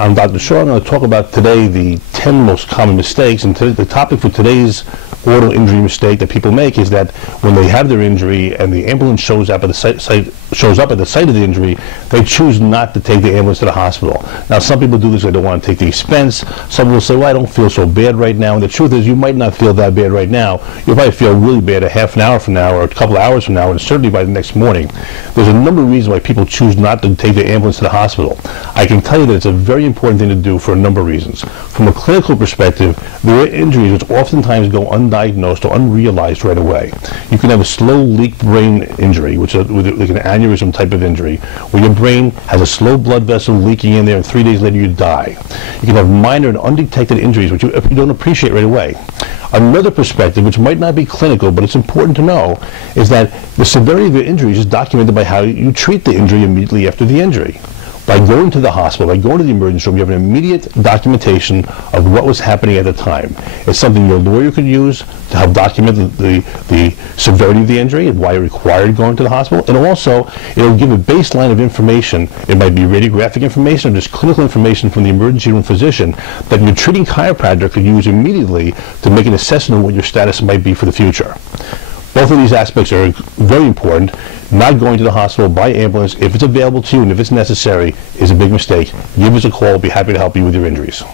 I'm Dr. Shaw. I'm going to talk about today the 10 most common mistakes, and the topic for today's auto injury mistake that people make is that when they have their injury and the ambulance shows up at the site of the injury, they choose not to take the ambulance to the hospital. Now, some people do this; they don't want to take the expense. Some will say, "Well, I don't feel so bad right now." And the truth is, you might not feel that bad right now. You'll probably feel really bad a half an hour from now, or a couple of hours from now, and certainly by the next morning. There's a number of reasons why people choose not to take the ambulance to the hospital. I can tell you that it's a very important thing to do for a number of reasons. From a clinical perspective, there are injuries which oftentimes go undiagnosed or unrealized right away. You can have a slow leak brain injury, which is like an aneurysm type of injury, where your brain has a slow blood vessel leaking in there, and 3 days later you die. You can have minor and undetected injuries, which you don't appreciate right away. Another perspective, which might not be clinical, but it's important to know, is that the severity of your injury is documented by how you treat the injury immediately after the injury. By going to the hospital, by going to the emergency room, you have an immediate documentation of what was happening at the time. It's something your lawyer could use to help document the severity of the injury and why it required going to the hospital. And also, it'll give a baseline of information. It might be radiographic information or just clinical information from the emergency room physician that your treating chiropractor could use immediately to make an assessment of what your status might be for the future. Both of these aspects are very important. Not going to the hospital by ambulance, if it's available to you and if it's necessary, is a big mistake. Give us a call. We'll be happy to help you with your injuries.